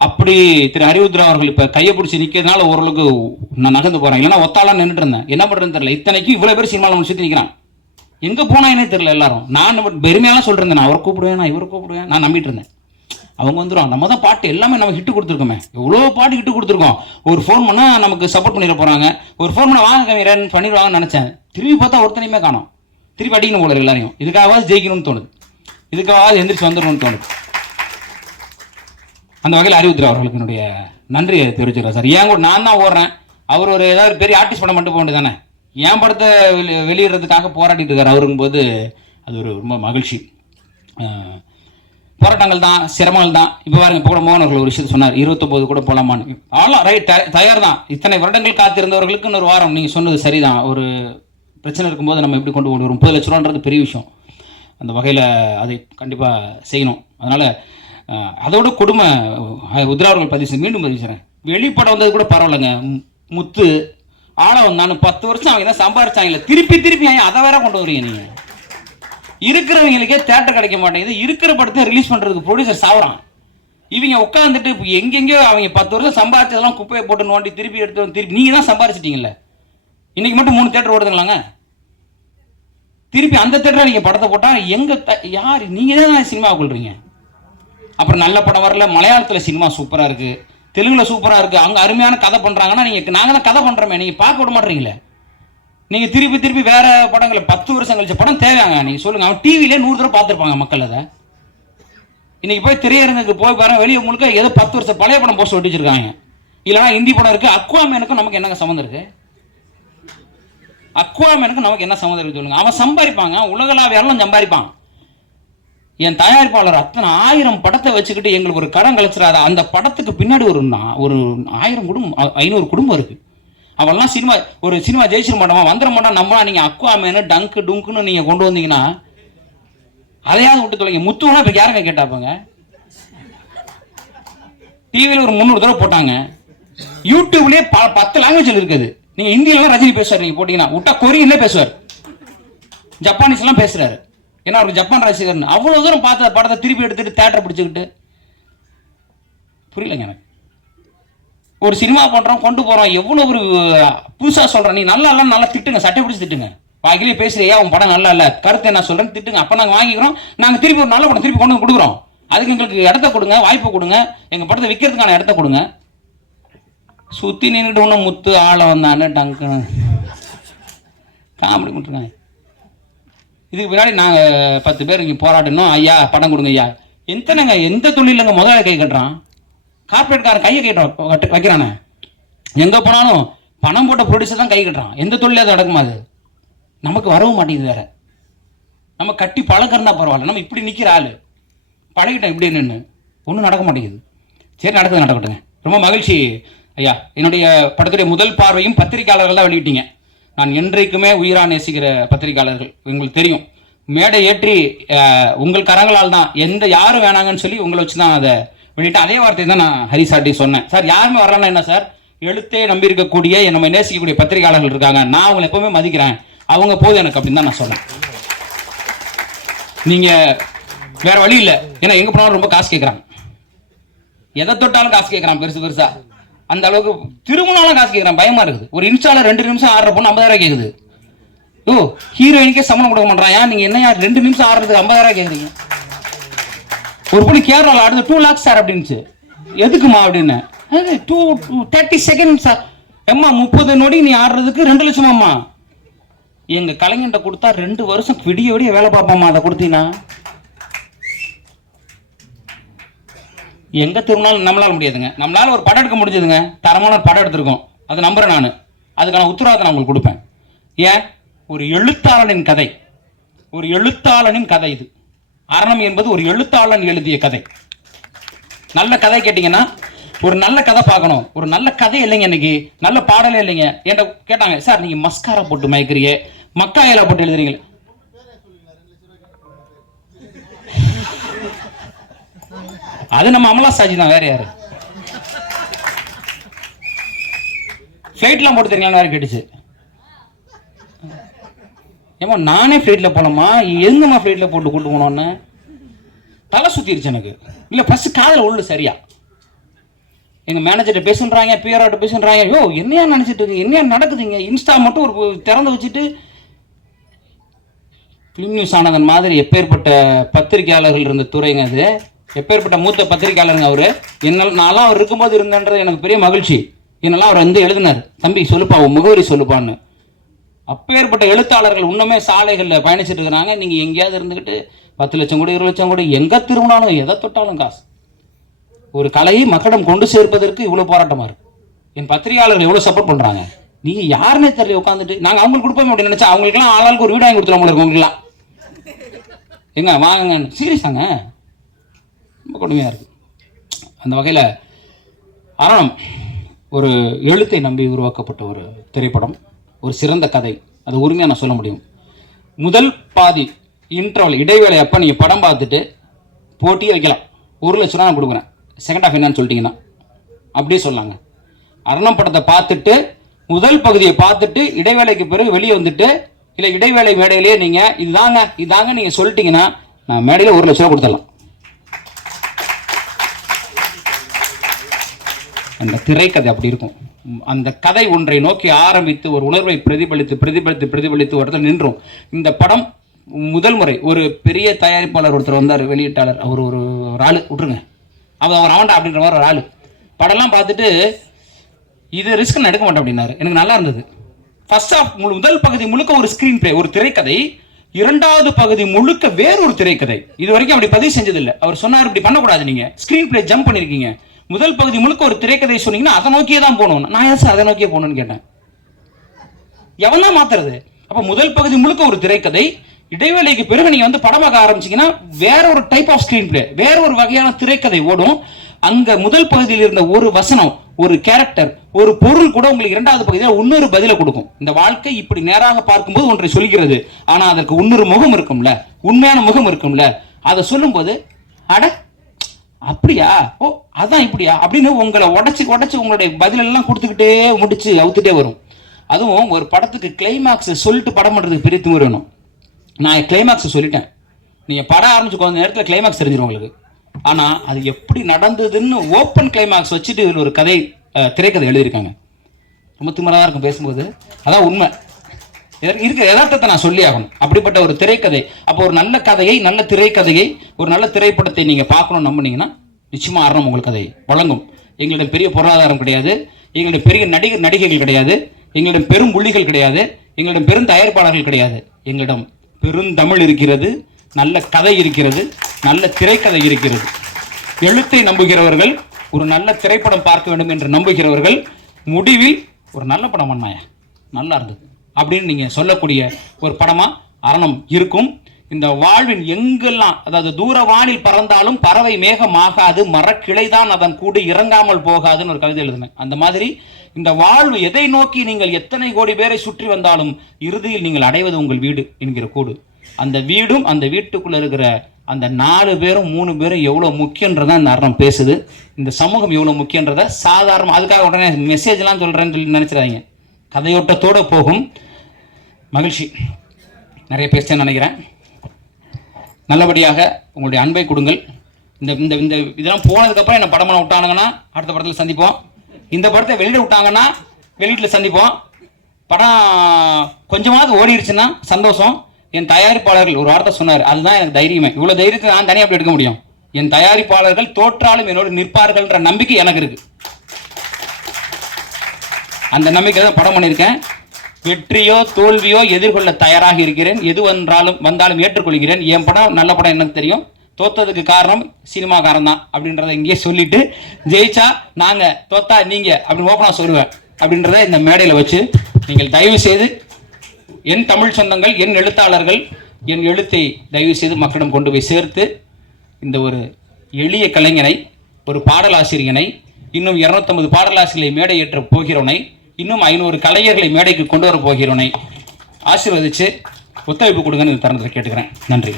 அப்படி திரு அறிவுத்ரா அவர்கள் இப்போ கையை பிடிச்சி நிற்கிறதுனால ஓரளவுக்கு நான் நகர்ந்து போகிறேன் இல்லைன்னா ஒத்தாலாம் நின்றுட்டு இருந்தேன். என்ன பண்ணுறதுன்னு தெரியல. இத்தனைக்கும் இவ்வளோ பேர் சினிமாவில் நம்ம நிற்கிறான் எங்கே போனாங்கன்னே தெரியல எல்லாரும். நான் பெருமையெல்லாம் சொல்லிருந்தேன் நான் அவரை கூப்பிடுவேன் நான் இவரை கூப்பிடுவேன் நான் நம்பிட்டு இருந்தேன். அவங்க வந்துடும் நம்ம தான் பாட்டு எல்லாமே நம்ம ஹிட்டு கொடுத்துருக்கோமே. எவ்வளோ பாட்டு ஹிட்டு கொடுத்துருக்கோம். ஒரு ஃபோன் பண்ணால் நமக்கு சப்போர்ட் பண்ணிட போகிறாங்க ஒரு ஃபோன் பண்ண வாங்க கவிரன் பண்ணிடுவாங்கன்னு நினச்சேன். திரும்பி பார்த்தா ஒருத்தனையுமே காணும். திருப்பி அடிக்கணும் போல எல்லாரையும். இதுக்காகவாது ஜெயிக்கணும்னு தோணுது. இதுக்காகவாது எந்திரிச்சு வந்துடணும்னு தோணுது. அந்த வகையில் அறிவுத்திர அவர்களுக்கு என்னுடைய நன்றியை தெரிவிச்சுக்கிறேன் சார். ஏன் கூட நான் தான் ஓடுறேன். அவர் ஒரு ஏதாவது பெரிய ஆர்டிஸ்ட் படம் மட்டும் போக வேண்டியதானே என் படத்தை வெளி வெளியிடுறதுக்காக போராடிட்டு இருக்காரு அவருக்கும் போது அது ஒரு ரொம்ப மகிழ்ச்சி. போராட்டங்கள் தான் சிரமங்கள் தான். இப்போ பாருங்க இப்போ கூட மோகன் அவர்கள் ஒரு விஷயத்தை சொன்னார். இருபத்தொம்போது கூட போகலாமான்னு ஆலாம் ரைட் தயார் தான். இத்தனை வருடங்கள் காத்திருந்தவர்களுக்கு இன்னொரு வாரம். நீங்கள் சொன்னது சரிதான். ஒரு பிரச்சனை இருக்கும்போது நம்ம எப்படி கொண்டு கொண்டு வரும் முப்பது லட்ச ரூபான்றது பெரிய விஷயம். அந்த வகையில் அதை கண்டிப்பாக செய்யணும். அதனால் அதோட கொடுமை அஹ், உத்ரா அவர்கள் பதிவு செய்ய மீண்டும் பதிவு செய்கிறேன் வெளிப்படம் வந்தது கூட பரவாயில்லைங்க. முத்து ஆளை வந்தான்னு பத்து வருஷம் அவங்க தான் சம்பாரிச்சாங்களே திருப்பி திருப்பி அதை வேற கொண்டு வரீங்க நீங்கள் இருக்கிறவங்களுக்கே தேட்டர் கிடைக்க மாட்டேங்குது. இருக்கிற படத்தை ரிலீஸ் பண்ணுறதுக்கு ப்ரொடியூசர் சாவறான். இவங்க உட்காந்துட்டு இப்போ எங்கெங்கேயோ அவங்க பத்து வருஷம் சம்பாதிச்சதெல்லாம் குப்பையை போட்டு நோண்டி திருப்பி எடுத்து வந்து திருப்பி நீங்கள் தான் சம்பாரிச்சிட்டீங்கல்ல? இன்றைக்கி மட்டும் மூணு தேட்டர் ஓடுதுங்களாங்க? திருப்பி அந்த தேட்டரில் நீங்கள் படத்தை போட்டால் எங்கே யார் நீங்கள் தான் சினிமா கொள்றீங்க அப்புறம் நல்ல படம் வரல மலையாளத்தில் சினிமா சூப்பராக இருக்குது தெலுங்கில் சூப்பராக இருக்குது அங்கே அருமையான கதை பண்ணுறாங்கன்னா நீங்கள் நாங்கள் தான் கதை பண்ணுறோமே நீங்கள் பார்க்க விட மாட்டீங்களே. நீங்கள் திருப்பி திருப்பி வேறு படங்களை பத்து வருஷம் கழிச்ச படம் தேவையாங்க. நீங்கள் சொல்லுங்கள் அவன் டிவிலே நூறு தடவை பார்த்துருப்பாங்க மக்கள் அதை. இன்றைக்கி போய் திரையரங்குக்கு போய் பாருங்க வெளியே முழுக்க ஏதோ பத்து வருஷம் பழைய படம் போஸ்ட் ஒட்டிச்சிருக்காங்க இல்லைனா ஹிந்தி படம் இருக்குது அக்வாமேனுக்கும் நமக்கு என்னங்க சம்மந்தம் இருக்குது அக்வாமேனுக்கும் நமக்கு என்ன சம்மந்தம் இருக்குது சொல்லுங்கள் அவன் சம்பாதிப்பாங்க. உலகளாவியாலும் சம்பாதிப்பான். என் தயாரிப்பாளர் அத்தனை ஆயிரம் படத்தை வச்சுக்கிட்டு எங்களுக்கு ஒரு கடன் கழிச்சிடாத. அந்த படத்துக்கு பின்னாடி ஒரு நா- ஒரு ஆயிரம் குடும்பம் ஐநூறு குடும்பம் இருக்குது அவெல்லாம் சினிமா ஒரு சினிமா ஜெயிச்சிட மாட்டோமா? வந்துட மாட்டோம்? நம்மளா நீங்கள் அக்வாமேனு டங்கு டுங்குன்னு நீங்கள் கொண்டு வந்தீங்கன்னா அதையாவது விட்டு தொலைங்க. முத்துவனா இப்போ யாருங்க கேட்டாப்பாங்க டிவியில் ஒரு முந்நூறு தடவை போட்டாங்க. யூடியூப்லேயே ப பத்து லாங்குவேஜில் இருக்குது. நீங்கள் ஹிந்திலலாம் ரஜினி பேசுவார் நீங்கள் போட்டிங்கன்னா. விட்டா கொரியன்ல பேசுவார். ஜப்பானீஸ்லாம் பேசுகிறாரு ஏன்னா அவருக்கு ஜப்பான் ரசிகர்னு அவ்வளோ தூரம் பார்த்த படத்தை திருப்பி எடுத்துகிட்டு தேட்டரை பிடிச்சிக்கிட்டு. புரியலங்க எனக்கு. ஒரு சினிமா பண்ணுறோம் கொண்டு போகிறோம் எவ்வளோ ஒரு புதுசாக சொல்கிறேன் நீ நல்லா இல்லை நல்லா திட்டுங்க சட்டை பிடிச்சி திட்டுங்க. வாக்கிலே பேசுறியா உன் படம் நல்லா இல்லை. கருத்து என்ன சொல்கிறேன்னு திட்டுங்க. அப்போ நாங்கள் வாங்கிக்கிறோம். நாங்கள் திருப்பி ஒரு நல்ல படம் திருப்பி கொண்டு வந்து கொடுக்குறோம். அதுக்கு எங்களுக்கு இடத்த கொடுங்க வாய்ப்பு கொடுங்க. எங்கள் படத்தை விற்கிறதுக்கான இடத்த கொடுங்க. சுற்றி நின்றுட்டு ஒன்று முத்து ஆள வந்தானே டங்கு. காமெடி பண்ணிருக்காங்க இதுக்கு பின்னாடி நாங்கள் பத்து பேர் இங்கே போராடணும் ஐயா படம் கொடுங்க ஐயா. எத்தனைங்க எந்த தொழிலுங்க முதலாளி கை கட்டுறான்? கார்பரேட்காரன் கையை கட்டுறான் வைக்கிறானே. எங்கே போனாலும் பணம் போட்ட ப்ரொடியூசர் தான் கை கட்டுறான். எந்த தொழிலே அது நடக்குமா அது? நமக்கு வரவும் மாட்டேங்குது வேற. நம்ம கட்டி பழக்கிறதா பரவாயில்ல. நம்ம இப்படி நிற்கிற ஆள். பழகிட்டோம் இப்படி நின்று ஒன்றும் நடக்க மாட்டேங்குது. சரி நடக்குது நடக்கட்டுங்க. ரொம்ப மகிழ்ச்சி. ஐயா என்னுடைய படத்துடைய முதல் பார்வையும் பத்திரிக்கையாளர்கள் தான் வெளியிட்டீங்க. நான் என்றைக்குமே உயிரா நேசிக்கிற பத்திரிக்கையாளர்கள் உங்களுக்கு தெரியும். மேடை ஏற்றி உங்கள் கரங்களால் தான் எந்த யாரும் வேணாங்கன்னு சொல்லி உங்களை வச்சு தான் அதை வெளியிட்டு அதே வார்த்தை தான் நான் ஹரிசாட்டி சொன்னேன். சார் யாருமே வரலன்னா என்ன சார்? எழுத்தே நம்பி இருக்கக்கூடிய நம்ம நேசிக்கக்கூடிய பத்திரிக்கையாளர்கள் இருக்காங்க. நான் அவங்களை எப்பவுமே மதிக்கிறேன். அவங்க போதும் எனக்கு அப்படின்னு தான் நான் சொன்னேன். நீங்க வேற வழி இல்லை. ஏன்னா எங்க போனாலும் ரொம்ப காசு கேட்குறாங்க எதை தொட்டாலும் காசு கேட்குறான் பெருசு பெருசா. அந்த அளவுக்கு திருமணம்லாம் காசு கேட்குறான் பயமா இருக்குது. ஒரு இன்ஸ்டால ரெண்டு நிமிஷம் ஆடுற பொண்ணு ஐம்பதாயிரம் கேட்குது ஓ ஹீரோயினுக்கே சம்பளம் கொடுக்க மாட்டான் ஏன் நீங்க என்ன ரெண்டு நிமிஷம் ஆடுறதுக்கு ஐம்பதாயிரம் கேட்குறீங்க ஒரு பொண்ணு கேரளாவில் அடுத்து டூ லேக்ஸ் சார் அப்படின்னுச்சு. எதுக்குமா அப்படின்னு? டூ தேர்ட்டி செகண்ட் சார் எம்மா முப்பது நொடி நீ ஆடுறதுக்கு ரெண்டு லட்சமாம்மா. எங்க கலைஞன்ட்ட கொடுத்தா ரெண்டு வருஷம் விடிய விடிய வேலை பார்ப்போம்மா அதை கொடுத்தீங்கன்னா எங்க திருநாள் நம்மளால முடியாதுங்க. நம்மளால ஒரு படம் எடுக்க முடிஞ்சதுங்க. தரமான ஒரு படம் எடுத்திருக்கோம். அது நம்புறேன் நான். அதுக்கான உத்தரவாதம் நான் உங்களுக்கு கொடுப்பேன். ஏன்? ஒரு எழுத்தாளனின் கதை. ஒரு எழுத்தாளனின் கதை இது. அரணம் என்பது ஒரு எழுத்தாளன் எழுதிய கதை. நல்ல கதை கேட்டிங்கன்னா ஒரு நல்ல கதை பார்க்கணும். ஒரு நல்ல கதை இல்லைங்க இன்னைக்கு. நல்ல பாடலே இல்லைங்க. என்கிட்ட கேட்டாங்க சார் நீங்க மஸ்காரா போட்டு மயக்கிறிய மக்காயில போட்டு எழுதுறீங்க. அது நம்ம அமலா சாஜி தான் வேற யாரு? ஃப்ளைட்லாம் போட்டு தெரியுங்களா வேற கேட்டுச்சு. ஏமா நானே ஃப்ளைட்டில் போகலாமா எங்கம்மா ஃப்ளைட்டில் போட்டு கூட்டு போனோன்னு? தலை சுற்றிருச்சு எனக்கு. இல்லை ஃபஸ்ட்டு காதில் உள்ள சரியா. எங்கள் மேனேஜர்கிட்ட பேசுன்றாங்க பிஆர்ஆர்ட்ட பேசுன்றாங்க. ஐயோ என்னையா நினச்சிட்டு இருக்கு என்னையா நடக்குதுங்க? இன்ஸ்டா மட்டும் ஒரு திறந்து வச்சுட்டு ஃபிலிம் நியூஸ் ஆனதன் மாதிரி எப்பேற்பட்ட பத்திரிகையாளர்கள் இருந்த துறைங்க அது. எப்பேற்பட்ட மூத்த பத்திரிகையாளருங்க அவர். என்னால் நான்லாம் அவர் இருக்கும்போது இருந்தேன்றது எனக்கு பெரிய மகிழ்ச்சி. என்னெல்லாம் அவர் வந்து எழுதினார். தம்பி சொல்லுப்பா உன் முகவரி சொல்லுப்பான்னு. அப்பேற்பட்ட எழுத்தாளர்கள் இன்னுமே சாலைகளில் பயணிச்சுட்டு இருக்கிறாங்க. நீங்கள் எங்கேயாவது இருந்துக்கிட்டு பத்து லட்சம் கூட இருபது லட்சம் கூட எங்கே திரும்பினாலும் எதை தொட்டாலும் காசு. ஒரு கலையை மக்களிடம் கொண்டு சேர்ப்பதற்கு இவ்வளோ போராட்டமாக இருக்குது என் பத்திரிகையாளர்கள் எவ்வளோ சப்போர்ட் பண்ணுறாங்க நீங்கள் யாருன்னே தெரியல உட்காந்துட்டு நாங்கள் அவங்களுக்கு கொடுப்போம் அப்படின்னு நினச்சா அவங்களுக்குலாம் ஆளாளுக்கு ஒரு வீடு வாங்கி கொடுத்துருவோம் உங்களுக்கு உங்களுக்குலாம் எங்க வாங்க சீரியஸாங்க ரொம்ப கொடுமையாக இருக்குது அந்த வகையில் அரணம் ஒரு எழுத்தை நம்பி உருவாக்கப்பட்ட ஒரு திரைப்படம். ஒரு சிறந்த கதை. அது உரிமையாக நான் சொல்ல முடியும். முதல் பாதி இன்டர்வல் இடைவேளை அப்போ நீங்கள் படம் பார்த்துட்டு போட்டியே வைக்கலாம் ஒரு லட்ச ரூபா நான் கொடுக்குறேன். செகண்ட் ஹாஃப் என்னன்னு சொல்லிட்டீங்கன்னா. அப்படியே சொல்லாங்க. அரணம் படத்தை பார்த்துட்டு முதல் பகுதியை பார்த்துட்டு இடைவேளைக்கு பிறகு வெளியே வந்துட்டு இல்லை இடைவேளை மேடையிலேயே நீங்கள் இதுதாங்க இதாங்க நீங்கள் சொல்லிட்டீங்கன்னா நான் மேடையில் ஒரு லட்ச ரூபா கொடுத்துடலாம். அந்த திரைக்கதை அப்படி இருக்கும். அந்த கதை ஒன்றை நோக்கி ஆரம்பித்து ஒரு உணர்வை பிரதிபலித்து பிரதிபலித்து பிரதிபலித்து ஒருத்தர் நின்றோம். இந்த படம் முதல் முறை ஒரு பெரிய தயாரிப்பாளர் ஒருத்தர் வந்தார் வெளியீட்டாளர். அவர் ஒரு ஒரு ஆளு. விட்டுருங்க. அவர் அவர் ஆண்டா அப்படின்ற மாதிரி ஒரு ஆளு. படம்லாம் பார்த்துட்டு இது ரிஸ்க் நான் எடுக்க மாட்டேன் அப்படின்னாரு. எனக்கு நல்லா இருந்தது. ஃபர்ஸ்ட் ஆஃப் முதல் பகுதி முழுக்க ஒரு ஸ்கிரீன் பிளே ஒரு திரைக்கதை. இரண்டாவது பகுதி முழுக்க வேறொரு திரைக்கதை. இது வரைக்கும் அப்படி பதிவு செஞ்சதில்லை. அவர் சொன்னார் இப்படி பண்ணக்கூடாது நீங்கள் ஸ்க்ரீன் பிளே ஜம்ப் பண்ணிருக்கீங்க. முதல் பகுதி முழுக்க ஒரு திரைக்கதை சொன்னீங்கன்னா அதை நோக்கியே தான் போகணும். நான் ஏன் சார் அதை நோக்கியே போகணும்னு கேட்டேன். எவன் தான் மாத்துறது? அப்போ முதல் பகுதி முழுக்க ஒரு திரைக்கதை இடைவேளைக்கு பிறகு நீங்க வந்து படமாக ஆரம்பிச்சீங்கன்னா வேற ஒரு டைப் ஆஃப் ஸ்கிரீன் பிளே வேற ஒரு வகையான திரைக்கதை ஓடும். அங்க முதல் பகுதியில் இருந்த ஒரு வசனம் ஒரு கேரக்டர் ஒரு பொருள் கூட உங்களுக்கு இரண்டாவது பகுதியில் இன்னொரு பதிலை கொடுக்கும். இந்த வாழ்க்கை இப்படி நேராக பார்க்கும்போது ஒன்றை சொல்கிறது. ஆனா அதற்கு இன்னொரு முகம் இருக்கும்ல உண்மையான முகம் இருக்கும்ல. அதை சொல்லும்போது அட அப்படியா? ஓ அதான் இப்படியா? அப்படின்னு உங்களை உடச்சி உடச்சி உங்களுடைய பதிலெல்லாம் கொடுத்துக்கிட்டே முடிச்சு அவுத்துட்டே வரும். அதுவும் ஒரு படத்துக்கு கிளைமாக்ஸ் சொல்லிட்டு படம் பண்ணுறதுக்கு பெரிய தூங்க வேணும் நான் கிளைமாக்ஸ் சொல்லிட்டேன். நீங்கள் படம் ஆரம்பிச்சு கொஞ்ச நேரத்தில் கிளைமேக்ஸ் தெரிஞ்சிடும் உங்களுக்கு. ஆனால் அது எப்படி நடந்ததுன்னு ஓப்பன் கிளைமாக்ஸ் வச்சுட்டு இதில் ஒரு கதை திரைக்கதை எழுதியிருக்காங்க. ரொம்ப திமராக தான் இருக்கும் பேசும்போது. அதான் உண்மை. இருக்கிற யதார்த்தத்தை நான் சொல்லி ஆகணும். அப்படிப்பட்ட ஒரு திரைக்கதை. அப்போ ஒரு நல்ல கதையை நல்ல திரைக்கதையை ஒரு நல்ல திரைப்படத்தை நீங்க பார்க்கணும் நம்புனீங்கன்னா நிச்சயமா ஆரம்பம் உங்களுக்கு அதை வழங்கும். எங்களிடம் பெரிய பொருளாதாரம் கிடையாது. எங்களிடம் பெரிய நடிகர் நடிகைகள் கிடையாது. எங்களிடம் பெரும் புள்ளிகள் கிடையாது. எங்களிடம் பெரும் தயாரிப்பாளர்கள் கிடையாது. எங்களிடம் பெருந்தமிழ் இருக்கிறது நல்ல கதை இருக்கிறது நல்ல திரைக்கதை இருக்கிறது. எழுத்தை நம்புகிறவர்கள் ஒரு நல்ல திரைப்படம் பார்க்க வேண்டும் என்று நம்புகிறவர்கள் முடிவில் ஒரு நல்ல படம் பண்ணாயா? நல்லா இருந்தது. அப்படின்னு நீங்கள் சொல்லக்கூடிய ஒரு படமாக அரணம் இருக்கும். இந்த வாழ்வின் எங்கெல்லாம் அதாவது தூர வானில் பறந்தாலும் பறவை மேகமாகாது மரக்கிளைதான் அதன் கூடு இறங்காமல் போகாதுன்னு ஒரு கவிதை எழுதினேன். அந்த மாதிரி இந்த வாழ்வு எதை நோக்கி நீங்கள் எத்தனை கோடி பேரை சுற்றி வந்தாலும் இறுதியில் நீங்கள் அடைவது உங்கள் வீடு என்கிற கூடு. அந்த வீடும் அந்த வீட்டுக்குள்ளே இருக்கிற அந்த நாலு பேரும் மூணு பேரும் எவ்வளோ முக்கியன்றதை அந்த அரணம் பேசுது. இந்த சமூகம் எவ்வளோ முக்கியன்றதை சாதாரண அதுக்காக உடனே மெசேஜ்லாம் சொல்கிறேன்னு சொல்லி நினச்சிடாதீங்க. கதையோட்டத்தோடு போகும். மகிழ்ச்சி. நிறைய பேசிட்டேன்னு நினைக்கிறேன். நல்லபடியாக உங்களுடைய அன்பை கொடுங்கள். இந்த இந்த இந்த இதெல்லாம் போனதுக்கப்புறம் என்ன படம் பண்ண விட்டானுங்கன்னா அடுத்த படத்தில் சந்திப்போம். இந்த படத்தை வெளியிட விட்டாங்கன்னா வெளியீட்டில் சந்திப்போம். படம் கொஞ்சமாவது ஓடிடுச்சுன்னா சந்தோஷம். என் தயாரிப்பாளர்கள் ஒரு வார்த்தை சொன்னார். அதுதான் எனக்கு தைரியமே. இவ்வளோ தைரியத்தை நான் தனியாக அப்படி எடுக்க முடியும்? என் தயாரிப்பாளர்கள் தோற்றாலும் என்னோடு நிற்பார்கள்ன்ற நம்பிக்கை எனக்கு இருக்குது அந்த நம்பிக்கை தான் படம் பண்ணியிருக்கேன். வெற்றியோ தோல்வியோ எதிர்கொள்ள தயாராக இருக்கிறேன். எது வந்தாலும் வந்தாலும் ஏற்றுக்கொள்கிறேன். என் படம் நல்ல படம் எனக்கு தெரியும். தோத்ததுக்கு காரணம் சினிமாக்காரன் தான் அப்படின்றத இங்கேயே சொல்லிட்டு ஜெயிச்சா நாங்க தோத்தா நீங்க அப்படின்னு ஓப்பனா சொல்லுவேன் அப்படின்றத இந்த மேடையில் வச்சு நீங்கள் தயவு செய்து என் தமிழ் சொந்தங்கள் என் எழுத்தாளர்கள் என் எழுத்தை தயவு செய்து மக்களிடம் கொண்டு போய் சேர்த்து இந்த ஒரு எளிய கலைஞனை ஒரு பாடலாசிரியனை இன்னும் இருநூத்தம்பது பாடலாசிரியர்களை மேடையேற்ற போகிறவனை இன்னும் ஐநூறு கலைஞர்களை மேடைக்கு கொண்டு வர போகிறோனை ஆசீர்வதித்து ஒத்துழைப்பு கொடுங்கன்னு இந்த தருணத்தில் கேட்டுக்கிறேன். நன்றி